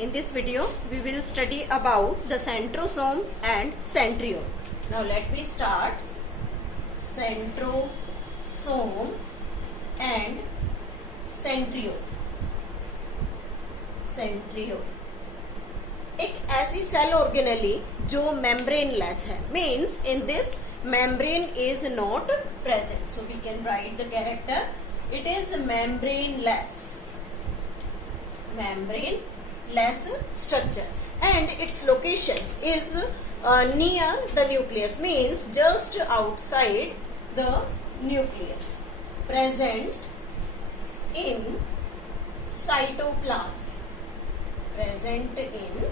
In this video, we will study about the centrosome and centriole. Now let me start. Centrosome and centriole. Centriole एक ऐसी cell organelle जो membraneless है, means in this membrane is not present. So we can write the character. It is membraneless. Membraneless structure, and its location is near the nucleus, means just outside the nucleus. Present in cytoplasm. Present in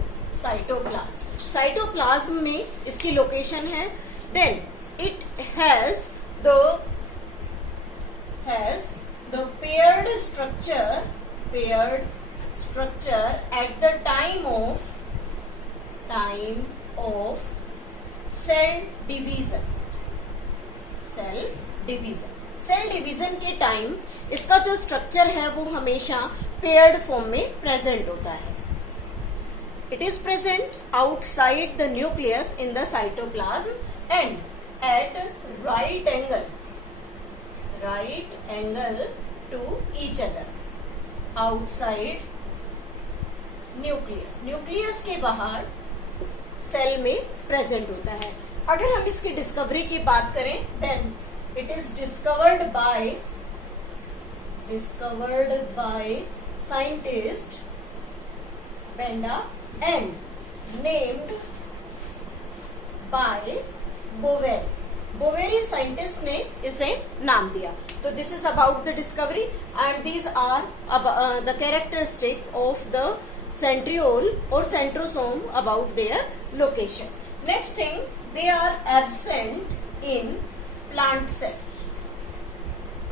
cytoplasm. Cytoplasm में इसकी location है. Then it has the paired structure at the time of cell division. Cell division के time इसका जो structure है वो हमेशा paired form में प्रेजेंट होता है. It is present outside the nucleus in the cytoplasm and at right angle to each other outside nucleus. Nucleus के बाहर सेल में प्रेजेंट होता है. अगर हम इसकी डिस्कवरी की बात करें, then it is discovered by scientist पेंडा and named by Boveri. Boveri scientist ने इसे नाम दिया. तो this is about the discovery and these are the characteristic of the centriole और centrosome about their location. Next thing, they are absent in plant cell.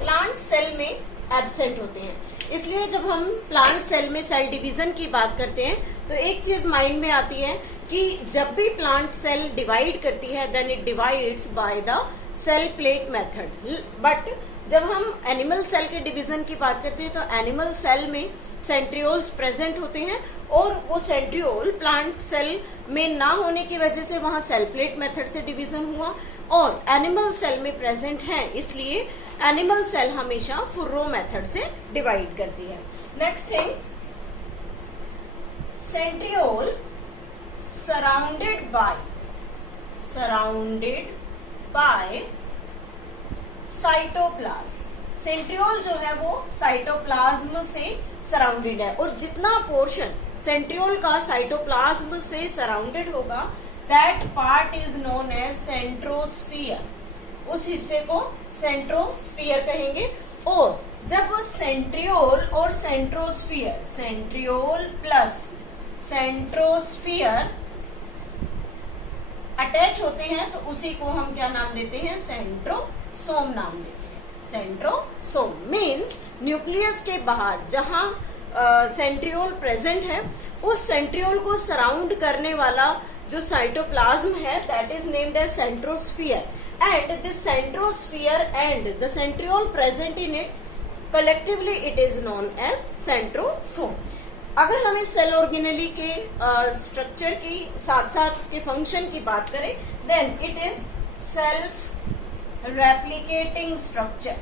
Plant cell में absent होते हैं. इसलिए जब हम प्लांट सेल में सेल डिवीजन की बात करते हैं तो एक चीज माइंड में आती है कि जब भी प्लांट सेल डिवाइड करती है, then it divides by the cell plate method. But जब हम एनिमल सेल के डिवीजन की बात करते हैं तो एनिमल सेल में सेंट्रियोल्स प्रेजेंट होते हैं, और वो सेंट्रियोल प्लांट सेल में ना होने की वजह से वहां सेल प्लेट मेथड से डिवीजन हुआ, और एनिमल सेल में प्रेजेंट है, इसलिए एनिमल सेल हमेशा फुर्रो मेथड से डिवाइड करती है. Next thing, centriole surrounded by cytoplasm. Centriole जो है वो साइटोप्लाज्म से सराउंडेड है, और जितना पोर्शन सेंट्रियोल का साइटोप्लाज्म से सराउंडेड होगा, that part is known as centrosphere. उस हिस्से को सेंट्रोस्फियर कहेंगे. और जब वो सेंट्रियोल और सेंट्रियोल प्लस सेंट्रोस्फियर अटैच होते हैं तो उसी को हम क्या नाम देते हैं? सेंट्रोसोम नाम देते हैं. सेंट्रोसोम मीन्स न्यूक्लियस के बाहर जहां सेंट्रियोल प्रेजेंट है, उस सेंट्रियोल को सराउंड करने वाला जो साइटोप्लाज्म है, that is named as centrosphere. And this centrosphere and the centriole present in it, collectively it is known as centrosome. अगर हम इस सेल ऑर्गेनेली के स्ट्रक्चर की साथ साथ उसके फंक्शन की बात करें, then it is self replicating structure.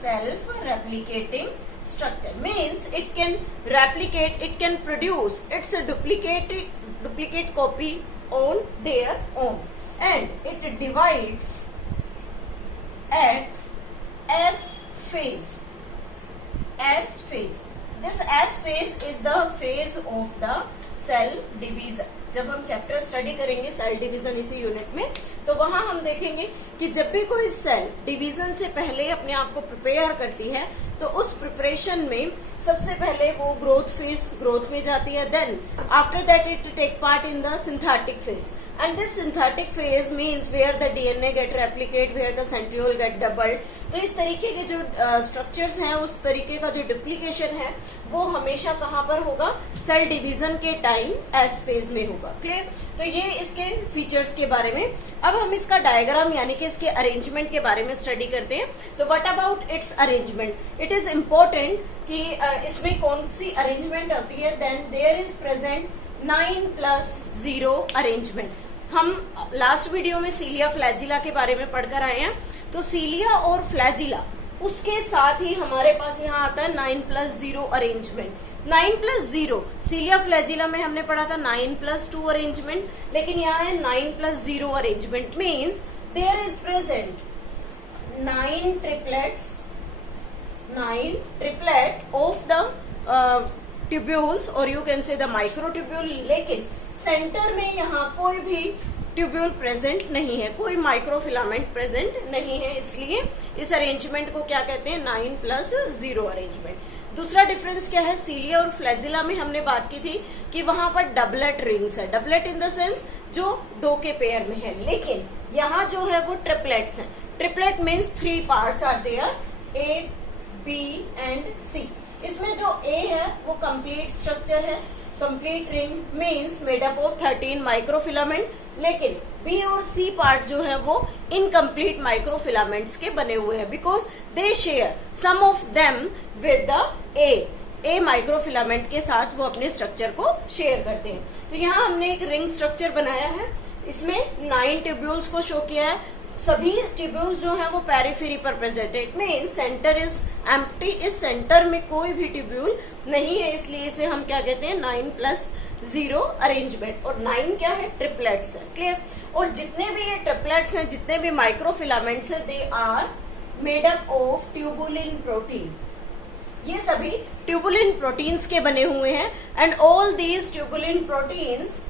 Self replicating structure means it can replicate, it can produce its duplicate copy on their own. And it divides at S phase. This S phase is the phase of the cell division. जब हम chapter study करेंगे cell division इसी unit में, तो वहां हम देखेंगे कि जब भी कोई सेल डिवीजन से पहले अपने आप को प्रिपेयर करती है, तो उस प्रिपरेशन में सबसे पहले वो ग्रोथ में जाती है. Then after that it take part in the synthetic phase, and this synthetic phase means where the DNA get replicate, where the centriole get doubled. तो इस तरीके के जो स्ट्रक्चर्स हैं, उस तरीके का जो डुप्लीकेशन है वो हमेशा कहाँ पर होगा, सेल डिवीजन के टाइम एस फेज में होगा। क्लियर? तो ये इसके फीचर्स के बारे में। अब हम इसका डायग्राम यानी कि इसके अरेंजमेंट के बारे में स्टडी करते हैं। तो what about its arrangement? It is important कि इसमें कौन सी अरेंजमेंट होती है। Then there is present 9+0 arrangement. हम लास्ट वीडियो में सीलिया फ्लैजिला के बारे में पढ़कर आए हैं। तो सीलिया और फ्लैजिला उसके साथ ही हमारे पास यहाँ आता है 9+0 अरेंजमेंट। 9+0 सीलिया फ्लैजिला में हमने पढ़ा था 9+2 अरेंजमेंट, लेकिन यहाँ है 9+0 arrangement. Means there is present 9 triplet of the tubules और you can say the microtubule, लेकिन सेंटर में यहाँ कोई भी ट्यूब्यूल प्रेजेंट नहीं है, कोई माइक्रोफिलामेंट प्रेजेंट नहीं है, इसलिए इस अरेंजमेंट को क्या कहते हैं, 9+0 अरेंजमेंट। दूसरा डिफरेंस क्या है, सीलिया और फ्लैजिला में हमने बात की थी कि वहां पर डबलेट रिंग्स है, डबलेट इन द सेंस जो 2 के पेयर में है, लेकिन यहाँ जो है वो ट्रिपलेट्स हैं। Triplet means 3 parts are there, A, B and C। इसमें जो A है वो कंप्लीट स्ट्रक्चर है, complete ring means made up of 13 microfilament, लेकिन B और C पार्ट जो है वो इनकम्प्लीट माइक्रोफिलामेंट्स के बने हुए हैं, because they share some of them with the A microfilament के साथ वो अपने स्ट्रक्चर को शेयर करते हैं। तो यहाँ हमने एक रिंग स्ट्रक्चर बनाया है, इसमें 9 ट्यूब्यूल्स को शो किया है। सभी ट्यूब्यूल्स जो है वो पेरिफेरी पर प्रेजेंट है, it mean centre is empty. इस सेंटर में कोई भी ट्यूब्यूल नहीं है, इसलिए इसे हम क्या कहते हैं, 9+0 अरेंजमेंट। और 9 क्या है, ट्रिपलेट्स है। क्लियर? और जितने भी ये ट्रिपलेट्स हैं, जितने भी माइक्रोफिलामेंट्स हैं, they are made up of tubulin protein. ये सभी ट्यूबुलिन प्रोटीन्स के बने हुए हैं, and all these tubulin proteins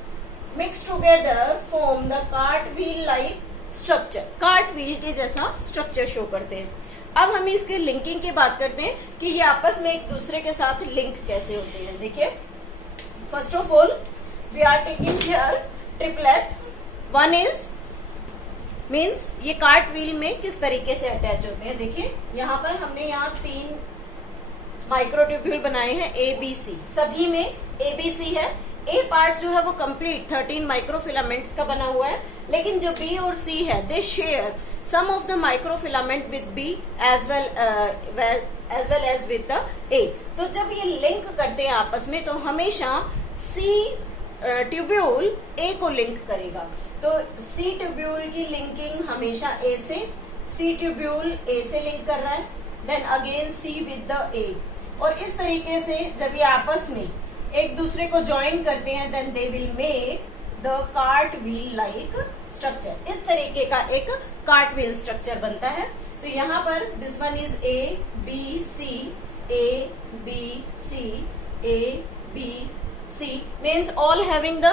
mix together form the cartwheel like structure. Cartwheel के जैसा स्ट्रक्चर शो करते हैं। अब हम इसके लिंकिंग की बात करते हैं कि ये आपस में एक दूसरे के साथ लिंक कैसे होते हैं। देखिए, first of all we are taking here triplet. One is means ये कार्टव्हील में किस तरीके से अटैच होते हैं। देखिए, यहाँ पर हमने यहाँ 3 माइक्रोट्यूब्यूल बनाए हैं, A, B, C। सभी में A, B, C है। A पार्ट जो है वो कंप्लीट 13 माइक्रोफिलामेंट्स का बना हुआ है, लेकिन जो B और C है they share some of the microfilament with B as well as with the A। तो जब ये लिंक करते हैं आपस में, तो हमेशा C ट्यूब्यूल A को लिंक करेगा। तो C ट्यूब्यूल की लिंकिंग हमेशा A से, C ट्यूब्यूल A से लिंक कर रहा है, then again C with the A। और इस तरीके से जब ये आपस में एक दूसरे को ज्वाइन करते हैं, then they will make the cartwheel like structure. इस तरीके का एक कार्टव्हील स्ट्रक्चर बनता है। तो यहाँ पर this one is A, B, C, A, B, C, A, B, C means all having the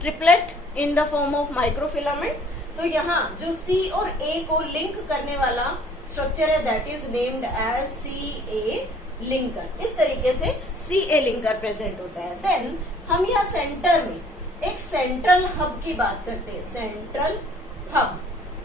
triplet in the form of microfilament. तो यहाँ जो C और A को लिंक करने वाला स्ट्रक्चर है, that is named as CA linker. इस तरीके से CA लिंकर प्रेजेंट होता है। देन हम यहाँ सेंटर में एक सेंट्रल हब की बात करते हैं, सेंट्रल हब।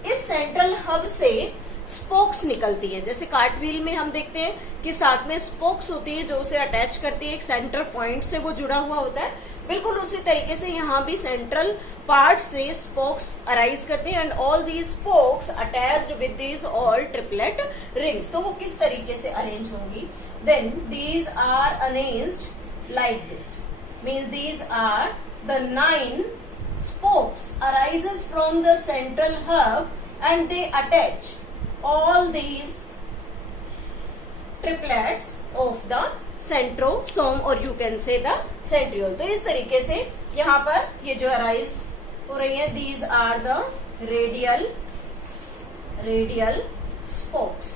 इस सेंट्रल हब से स्पोक्स निकलती है। जैसे कार्टव्हील में हम देखते हैं कि साथ में स्पोक्स होती है जो उसे अटैच करती है, एक सेंटर पॉइंट से वो जुड़ा हुआ होता है। बिल्कुल उसी तरीके से यहाँ भी सेंट्रल पार्ट से स्पोक्स अराइज करते हैं, and all these spokes attached with these all triplet rings. तो वो किस तरीके से अरेंज होंगी, then these are arranged like this, means these are the 9 spokes arises from the central hub and they attach all these triplets of the centrosome or you can say the centriole। तो इस तरीके से यहाँ पर ये जो arise हो रही है, these are the radial spokes।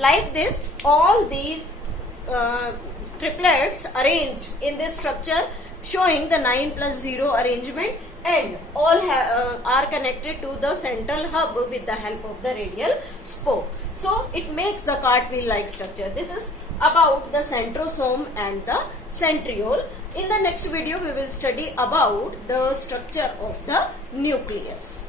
Like this, all these triplets arranged in this structure showing the 9+0 arrangement, and all are connected to the central hub with the help of the radial spoke। So it makes the cartwheel-like structure. This is about the centrosome and the centriole. In the next video, we will study about the structure of the nucleus.